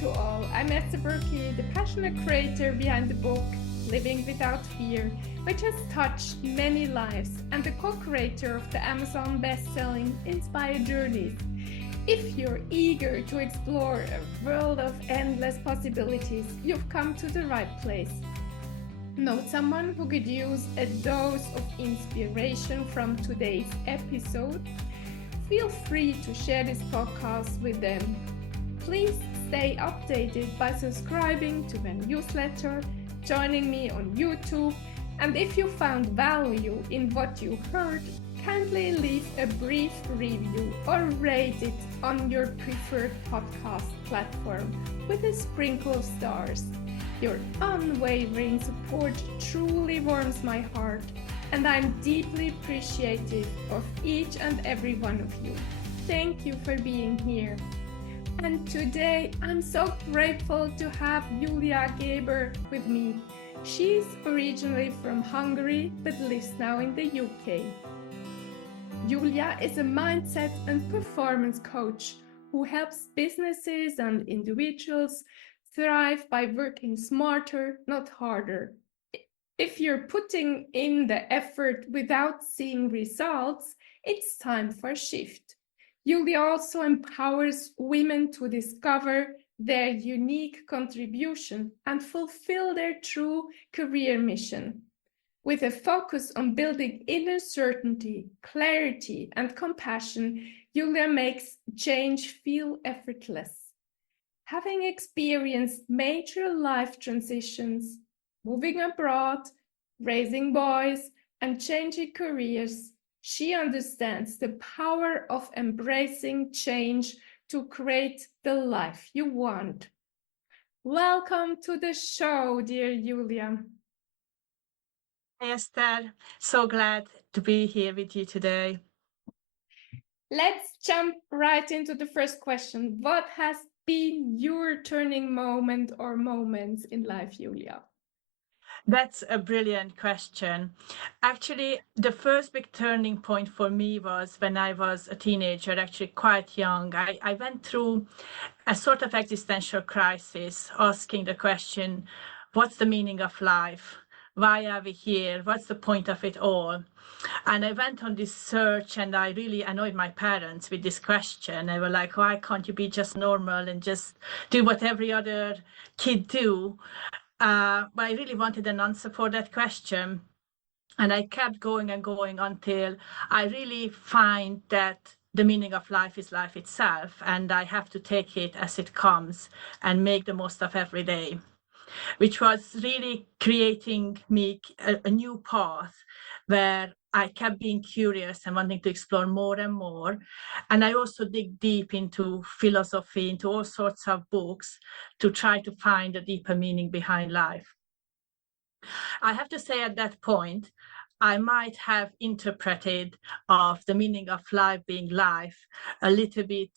to all. I'm Esther Buerki, the passionate creator behind the book Living Without Fear, which has touched many lives, and the co-creator of the Amazon best-selling Inspire Journeys. If you're eager to explore a world of endless possibilities, you've come to the right place. Know someone who could use a dose of inspiration from today's episode? Feel free to share this podcast with them. Please stay updated by subscribing to my newsletter, joining me on YouTube, and if you found value in what you heard, kindly leave a brief review or rate it on your preferred podcast platform with a sprinkle of stars. Your unwavering support truly warms my heart, and I'm deeply appreciative of each and every one of you. Thank you for being here. And today I'm so grateful to have Julia Geber with me. She's originally from Hungary but lives now in the UK. Julia is a mindset and performance coach who helps businesses and individuals thrive by working smarter, not harder. If you're putting in the effort without seeing results, it's time for a shift. Julia also empowers women to discover their unique contribution and fulfill their true career mission. With a focus on building inner certainty, clarity, and compassion, Julia makes change feel effortless. Having experienced major life transitions, moving abroad, raising boys, and changing careers, she understands the power of embracing change to create the life you want. Welcome to the show, dear Julia. Hi, Esther. So glad to be here with you today. Let's jump right into the first question. What has been your turning moment or moments in life, Julia? That's a brilliant question. Actually, the first big turning point for me was when I was a teenager, actually quite young. I went through a sort of existential crisis, asking the question, what's the meaning of life? Why are we here? What's the point of it all? And I went on this search and I really annoyed my parents with this question. They were like, why can't you be just normal and just do what every other kid do? But I really wanted an answer for that question. And I kept going and going until I really find that the meaning of life is life itself. And I have to take it as it comes and make the most of every day, which was really creating me a new path where I kept being curious and wanting to explore more and more. And I also dig deep into philosophy, into all sorts of books to try to find a deeper meaning behind life. I have to say at that point, I might have interpreted of the meaning of life being life a little bit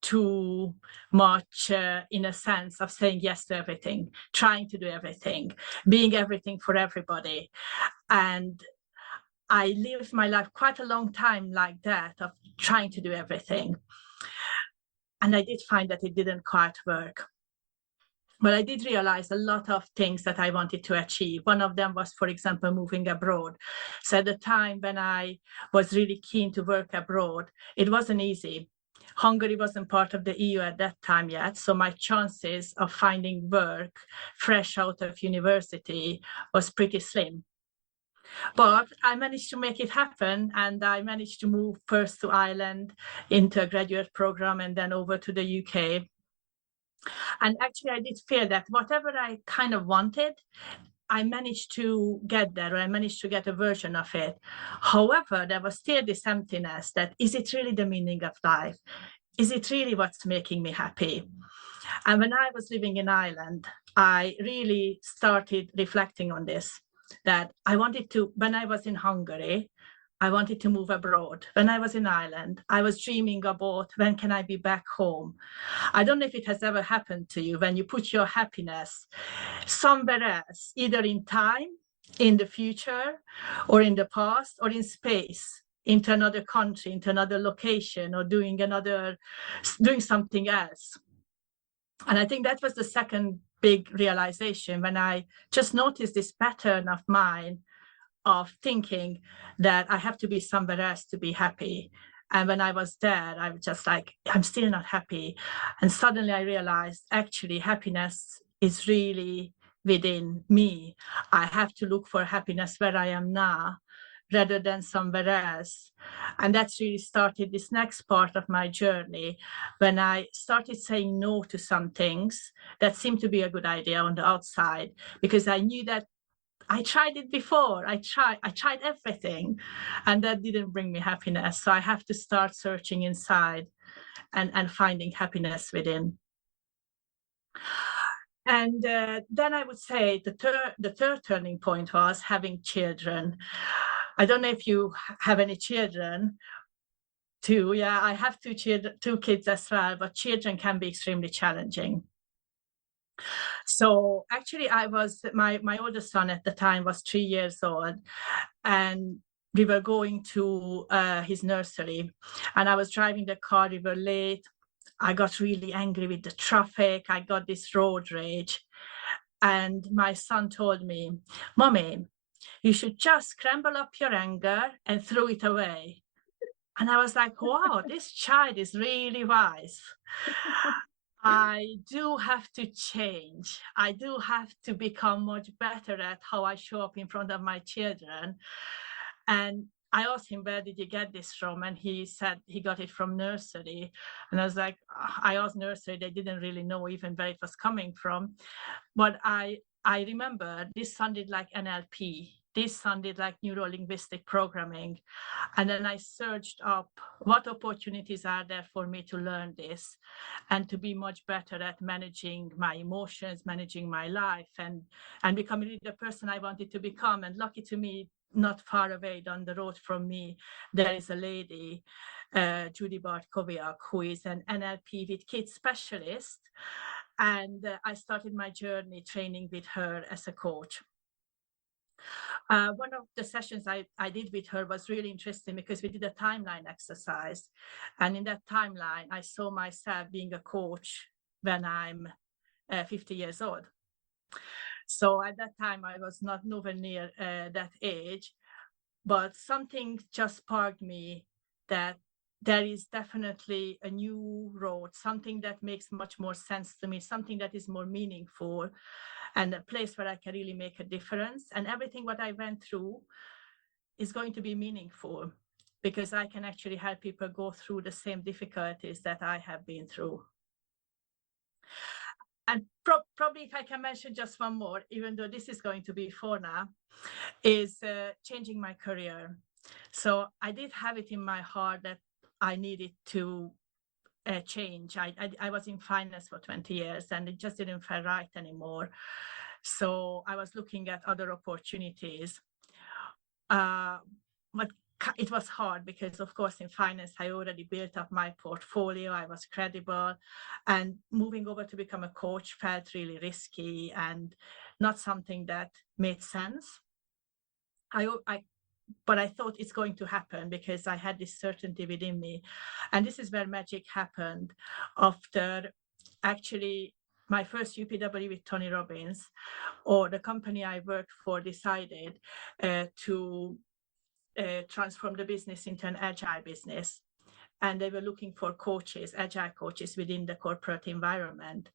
too much in a sense of saying yes to everything, trying to do everything, being everything for everybody. And I lived my life quite a long time like that, of trying to do everything. And I did find that it didn't quite work. But I did realize a lot of things that I wanted to achieve. One of them was, for example, moving abroad. So at the time when I was really keen to work abroad, it wasn't easy. Hungary wasn't part of the EU at that time yet, so my chances of finding work fresh out of university was pretty slim. But I managed to make it happen, and I managed to move first to Ireland into a graduate program and then over to the UK. And actually, I did feel that whatever I kind of wanted, I managed to get there, or I managed to get a version of it. However, there was still this emptiness that, is it really the meaning of life? Is it really what's making me happy? And when I was living in Ireland, I really started reflecting on this, that I wanted to, when I was in Hungary, I wanted to move abroad. When I was in Ireland, I was dreaming about when can I be back home. I don't know if it has ever happened to you when you put your happiness somewhere else, either in time, in the future, or in the past, or in space, into another country, into another location, or doing something else. And I think that was the second big realization when I just noticed this pattern of mine of thinking that I have to be somewhere else to be happy. And when I was there, I was just like, I'm still not happy. And suddenly I realized actually happiness is really within me. I have to look for happiness where I am now rather than somewhere else. And that's really started this next part of my journey when I started saying no to some things that seemed to be a good idea on the outside, because I knew that I tried it before. I tried everything, and that didn't bring me happiness. So I have to start searching inside and finding happiness within. And then I would say the third turning point was having children. I don't know if you have any children. Two, yeah, I have two kids as well, but children can be extremely challenging. So actually, my oldest son at the time was 3 years old, and we were going to his nursery, and I was driving the car. We were late. I got really angry with the traffic. I got this road rage, and my son told me, "Mommy, you should just scramble up your anger and throw it away." And I was like, "Wow, this child is really wise." I do have to change. I do have to become much better at how I show up in front of my children. And I asked him, where did you get this from? And he said he got it from nursery. And I was like, I asked nursery, they didn't really know even where it was coming from. But I remember this sounded like NLP. This sounded like neuro-linguistic programming. And then I searched up what opportunities are there for me to learn this and to be much better at managing my emotions, managing my life, and becoming really the person I wanted to become. And lucky to me, not far away down the road from me, there is a lady, Judy Bartkowiak, who is an NLP with kids specialist. And I started my journey training with her as a coach. One of the sessions I did with her was really interesting because we did a timeline exercise. And in that timeline, I saw myself being a coach when I'm 50 years old. So at that time, I was not nowhere near that age, but something just sparked me that there is definitely a new road, something that makes much more sense to me, something that is more meaningful, and a place where I can really make a difference. And everything what I went through is going to be meaningful because I can actually help people go through the same difficulties that I have been through. And probably if I can mention just one more, even though this is going to be for now, is changing my career. So I did have it in my heart that I needed to change. I was in finance for 20 years and it just didn't feel right anymore. So I was looking at other opportunities. But it was hard because, of course, in finance, I already built up my portfolio. I was credible. And moving over to become a coach felt really risky and not something that made sense. But I thought it's going to happen because I had this certainty within me. And this is where magic happened after actually my first UPW with Tony Robbins, or the company I worked for decided to transform the business into an agile business. And they were looking for coaches, agile coaches within the corporate environment.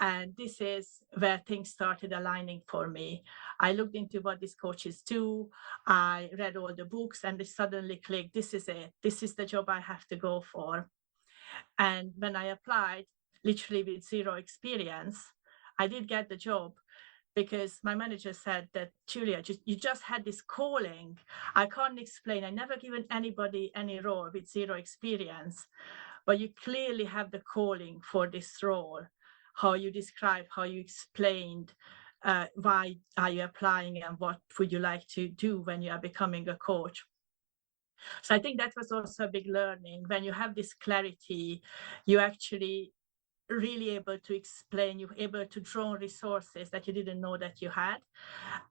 And this is where things started aligning for me. I looked into what these coaches do. I read all the books and it suddenly clicked. This is it. This is the job I have to go for. And when I applied, literally with zero experience, I did get the job because my manager said that, Julia, you just had this calling. I can't explain. I never given anybody any role with zero experience, but you clearly have the calling for this role. How you describe, how you explained, why are you applying and what would you like to do when you are becoming a coach. So I think that was also a big learning. When you have this clarity, you actually really able to explain, you're able to draw on resources that you didn't know that you had.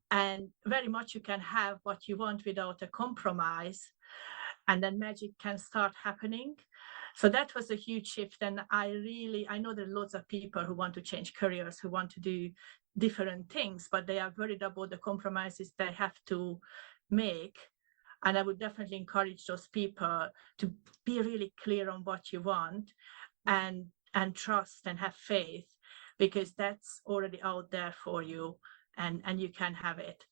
And very much you can have what you want without a compromise. And then magic can start happening. So that was a huge shift. And I know there are lots of people who want to change careers, who want to do different things, but they are worried about the compromises they have to make. And I would definitely encourage those people to be really clear on what you want, and trust and have faith, because that's already out there for you, and you can have it.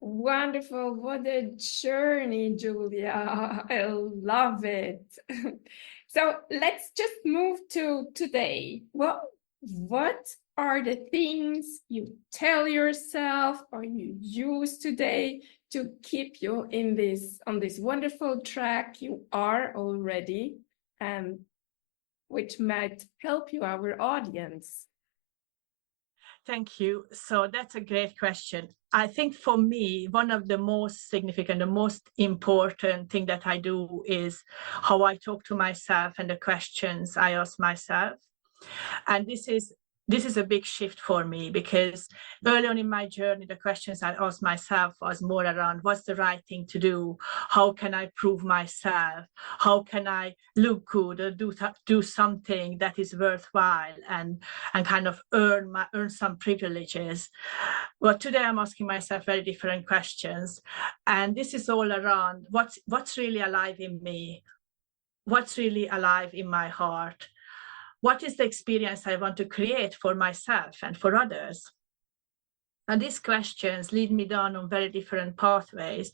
Wonderful. What a journey, Julia. I love it. So let's just move to today. Well, what are the things you tell yourself or you use today to keep you on this wonderful track you are already, and which might help you, our audience? Thank you. So that's a great question. I think for me, one of the most significant, the most important thing that I do is how I talk to myself and the questions I ask myself. And this is a big shift for me, because early on in my journey, the questions I asked myself was more around what's the right thing to do? How can I prove myself? How can I look good or do something that is worthwhile and kind of earn some privileges? Well, today I'm asking myself very different questions. And this is all around what's really alive in me? What's really alive in my heart? What is the experience I want to create for myself and for others? And these questions lead me down on very different pathways.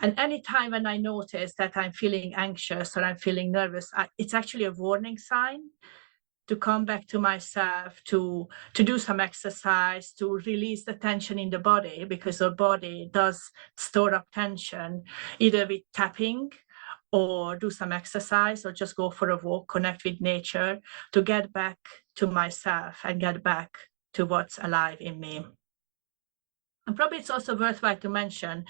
And anytime when I notice that I'm feeling anxious or I'm feeling nervous, it's actually a warning sign to come back to myself, to do some exercise, to release the tension in the body, because our body does store up tension, either with tapping or do some exercise or just go for a walk, connect with nature, to get back to myself and get back to what's alive in me. And probably it's also worthwhile to mention,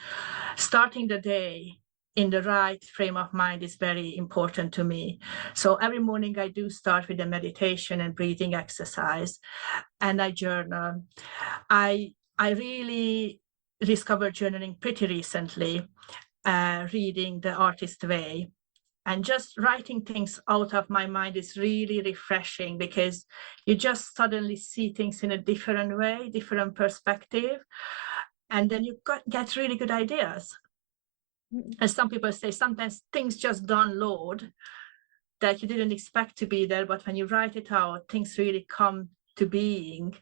starting the day in the right frame of mind is very important to me. So every morning I do start with a meditation and breathing exercise, and I journal. I really discovered journaling pretty recently, reading The Artist Way. And just writing things out of my mind is really refreshing, because you just suddenly see things in a different way, different perspective, and then you get really good ideas. As some people say, sometimes things just download that you didn't expect to be there, but when you write it out, things really come to being,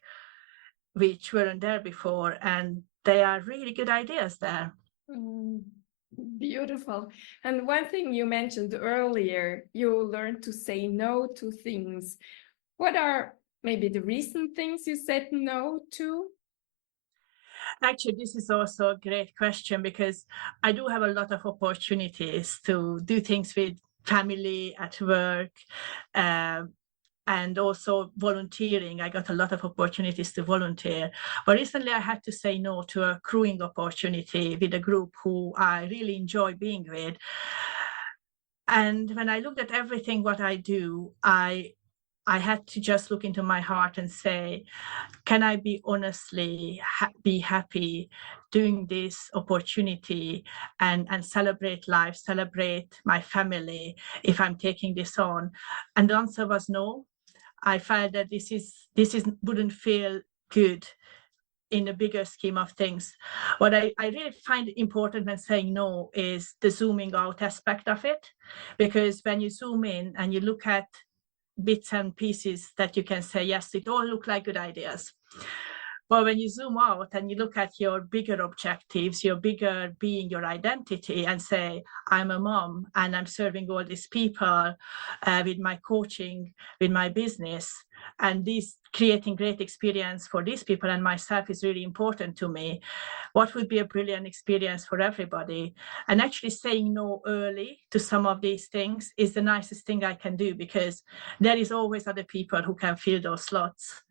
which weren't there before, and they are really good ideas there. Beautiful. And one thing you mentioned earlier, you learned to say no to things. What are maybe the recent things you said no to? Actually, this is also a great question, because I do have a lot of opportunities to do things with family, at work, and also volunteering. I got a lot of opportunities to volunteer. But recently I had to say no to a crewing opportunity with a group who I really enjoy being with. And when I looked at everything what I do, I had to just look into my heart and say, can I be honestly be happy doing this opportunity and celebrate life, celebrate my family if I'm taking this on? And the answer was no. I felt that this wouldn't feel good in the bigger scheme of things. What I really find important when saying no is the zooming out aspect of it, because when you zoom in and you look at bits and pieces that you can say, yes, it all look like good ideas. But when you zoom out and you look at your bigger objectives, your bigger being, your identity, and say, I'm a mom and I'm serving all these people with my coaching, with my business, and this creating great experience for these people and myself is really important to me. What would be a brilliant experience for everybody? And actually saying no early to some of these things is the nicest thing I can do, because there is always other people who can fill those slots.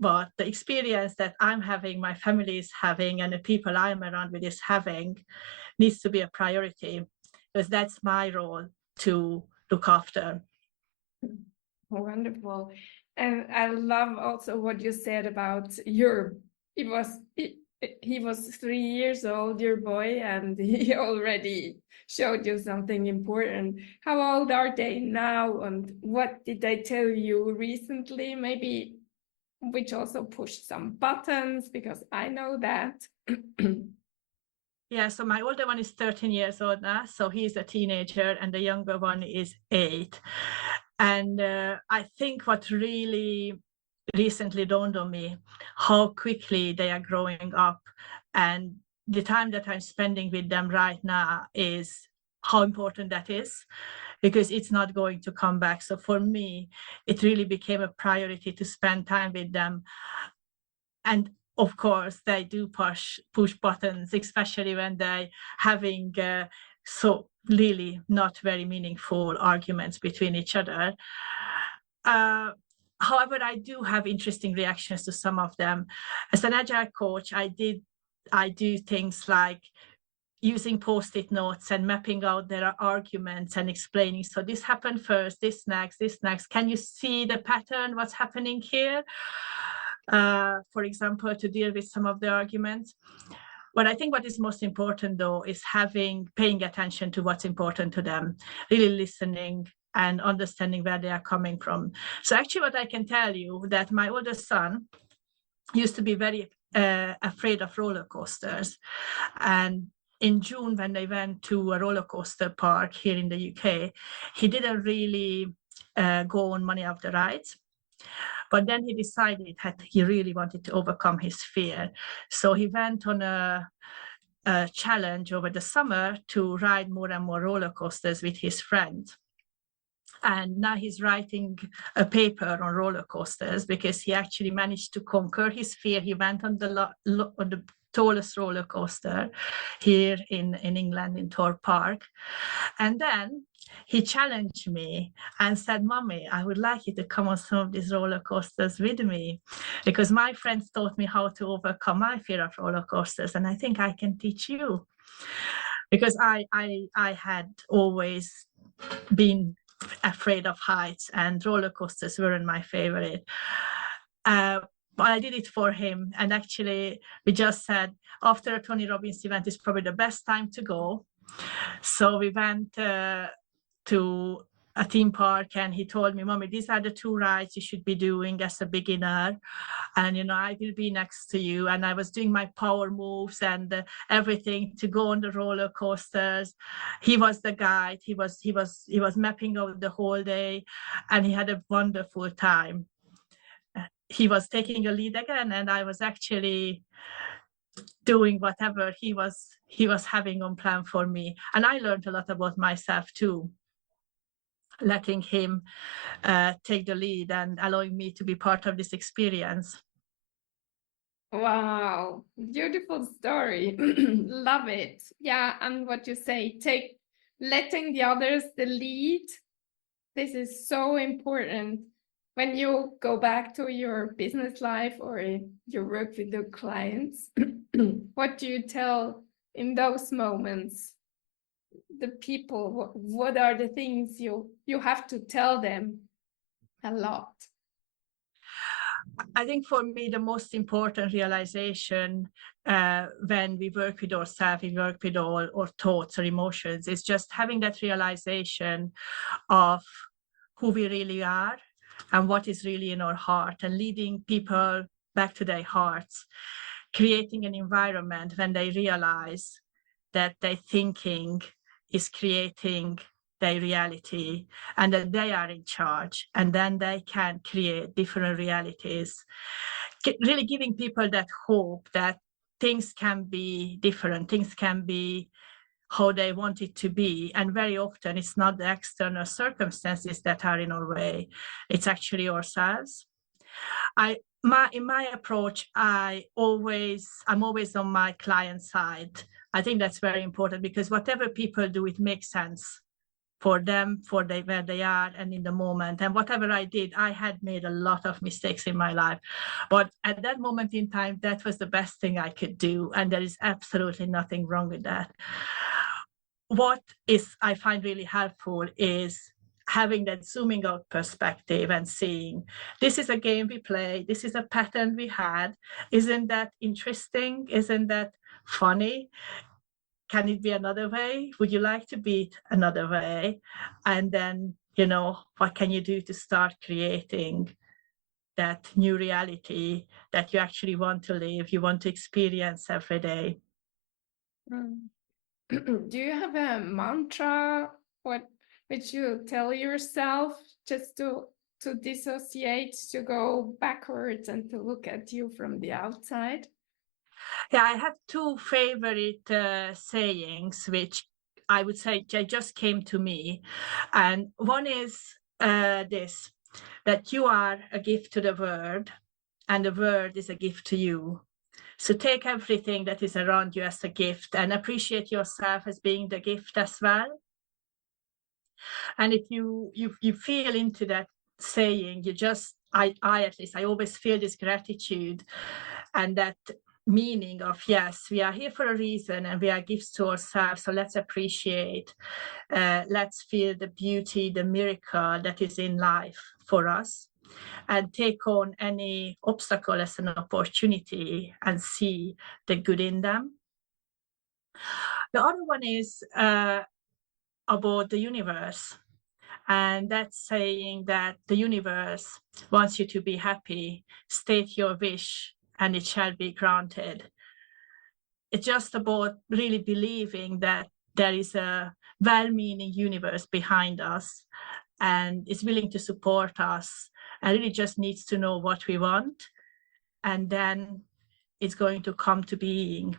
But the experience that I'm having, my family is having, and the people I'm around with is having needs to be a priority, because that's my role to look after. Wonderful. And I love also what you said about he was 3 years old, your boy, and he already showed you something important. How old are they now, and what did they tell you recently? Maybe which also pushed some buttons, because I know that. Yeah, so my older one is 13 years old now, so he's a teenager, and the younger one is 8. And I think what really recently dawned on me, how quickly they are growing up, and the time that I'm spending with them right now is how important that is, because it's not going to come back. So for me, it really became a priority to spend time with them. And of course, they do push buttons, especially when they having so really not very meaningful arguments between each other. However, I do have interesting reactions to some of them. As an agile coach, I do things like using post-it notes and mapping out their arguments and explaining, so this happened first, this next, this next. Can you see the pattern, what's happening here? For example, to deal with some of the arguments. But I think what is most important, though, is paying attention to what's important to them, really listening and understanding where they are coming from. So actually, what I can tell you, that my oldest son used to be very afraid of roller coasters. And in June, when they went to a roller coaster park here in the UK, he didn't really go on many of the rides. But then he decided that he really wanted to overcome his fear. So he went on a challenge over the summer to ride more and more roller coasters with his friends. And now he's writing a paper on roller coasters because he actually managed to conquer his fear. He went on the tallest roller coaster here in England, in Thorpe Park. And then he challenged me and said, "Mommy, I would like you to come on some of these roller coasters with me, because my friends taught me how to overcome my fear of roller coasters, and I think I can teach you." Because I had always been afraid of heights, and roller coasters weren't my favorite. But I did it for him. And actually, we just said, after a Tony Robbins event is probably the best time to go. So we went to a theme park, and he told me, "Mommy, these are the 2 rides you should be doing as a beginner. And, I will be next to you." And I was doing my power moves and everything to go on the roller coasters. He was the guide. He was mapping out the whole day, and he had a wonderful time. He was taking a lead again, and I was actually doing whatever he was having on plan for me. And I learned a lot about myself too, letting him take the lead and allowing me to be part of this experience. Wow, beautiful story. Love it. Yeah, and what you say, letting the others the lead. This is so important. When you go back to your business life or your work with the clients, what do you tell in those moments? The people, what are the things you have to tell them a lot? I think for me, the most important realization when we work with ourselves, we work with all our thoughts or emotions, is just having that realization of who we really are and what is really in our heart, and leading people back to their hearts, creating an environment when they realize that their thinking is creating their reality, and that they are in charge, and then they can create different realities. Really giving people that hope that things can be different, things can be how they want it to be. And very often it's not the external circumstances that are in our way, it's actually ourselves. In my approach, I'm always on my client side. I think that's very important, because whatever people do, it makes sense for them, where they are and in the moment. And whatever I did, I had made a lot of mistakes in my life. But at that moment in time, that was the best thing I could do. And there is absolutely nothing wrong with that. What I find really helpful is having that zooming out perspective and seeing this is a game we play, this is a pattern we had. Isn't that interesting? Isn't that funny? Can it be another way? Would you like to be it another way? And then, what can you do to start creating that new reality that you actually want to live, you want to experience every day? Do you have a mantra which you tell yourself just to dissociate, to go backwards and to look at you from the outside? Yeah, I have two favorite sayings, which I would say just came to me. And one is this, that you are a gift to the world, and the world is a gift to you. So take everything that is around you as a gift and appreciate yourself as being the gift as well. And if you feel into that saying, you just, I at least, I always feel this gratitude and that meaning of, yes, we are here for a reason and we are gifts to ourselves. So let's appreciate, let's feel the beauty, the miracle that is in life for us, and take on any obstacle as an opportunity and see the good in them. The other one is about the universe. And that's saying that the universe wants you to be happy, state your wish, and it shall be granted. It's just about really believing that there is a well-meaning universe behind us and is willing to support us and really just needs to know what we want. And then it's going to come to being.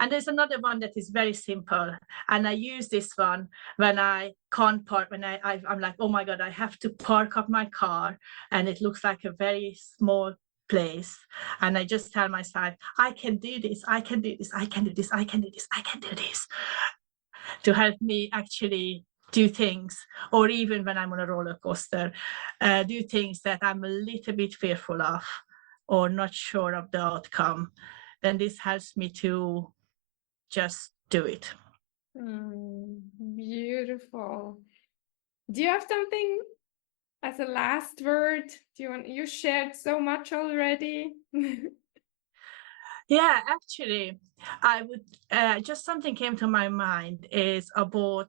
And there's another one that is very simple. And I use this one when I can't park, when I'm like, oh my God, I have to park up my car. And it looks like a very small place. And I just tell myself, I can do this, I can do this, I can do this, I can do this, I can do this, to help me actually do things. Or even when I'm on a roller coaster, do things that I'm a little bit fearful of or not sure of the outcome. Then this helps me to just do it. Beautiful. Do you have something as a last word? You shared so much already. Yeah, actually, I would just something came to my mind is about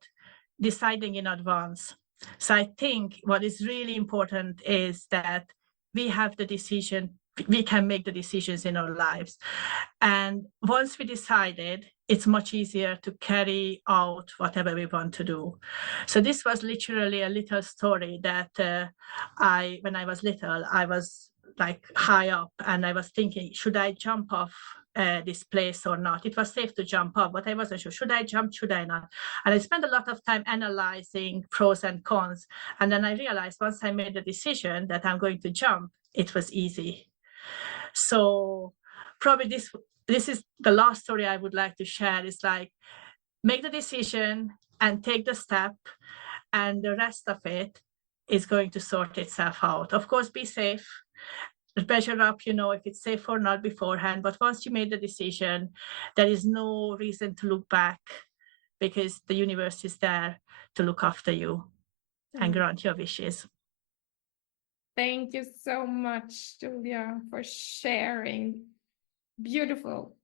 deciding in advance. So I think what is really important is that we have the decision, we can make the decisions in our lives. And once we decided, it's much easier to carry out whatever we want to do. So this was literally a little story that when I was little, I was like high up and I was thinking, should I jump off this place or not? It was safe to jump off, but I wasn't sure. Should I jump? Should I not? And I spent a lot of time analyzing pros and cons. And then I realized once I made the decision that I'm going to jump, it was easy. So probably this is the last story I would like to share, is like, make the decision and take the step, and the rest of it is going to sort itself out. Of course, be safe. Measure up, if it's safe or not beforehand. But once you made the decision, there is no reason to look back, because the universe is there to look after you and grant your wishes. Thank you so much, Julia, for sharing. Beautiful.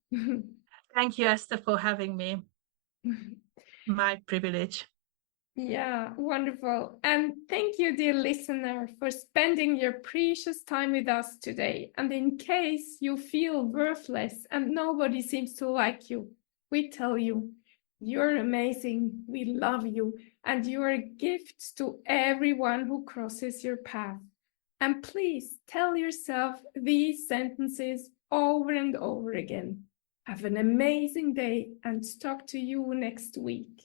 Thank you, Esther, for having me. My privilege. Yeah, wonderful. And thank you, dear listener, for spending your precious time with us today. And in case you feel worthless and nobody seems to like you, we tell you, you're amazing, we love you, and you're a gift to everyone who crosses your path. And please tell yourself these sentences over and over again. Have an amazing day and talk to you next week.